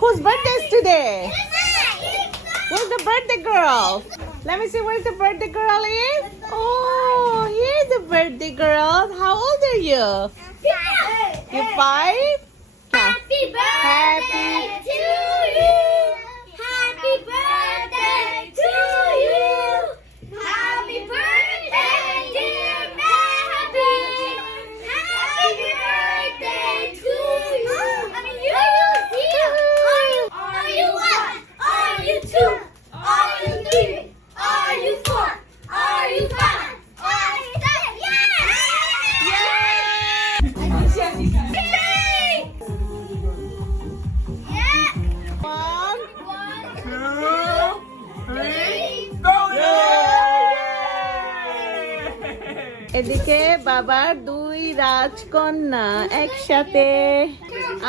Whose birthday is today? Where's the birthday girl? Let me see where's the birthday girl is. Oh, here's the birthday girl. How old are you? You five? Happy birthday to you. Happy এদিকে বাবার দুই রাজকন্যা একসাথে।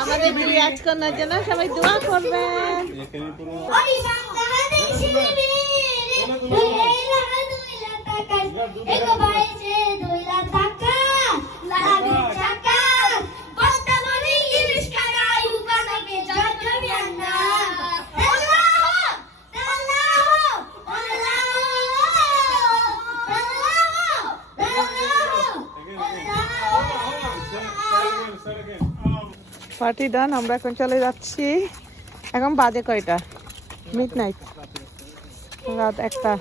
আমাদের দুই রাজকন্যার জন্য সবাই দোয়া করবেন। পার্টি ডান আমরা এখন চলে যাচ্ছি। এখন বাজে কয়টা? মিড নাইট রাত একটা।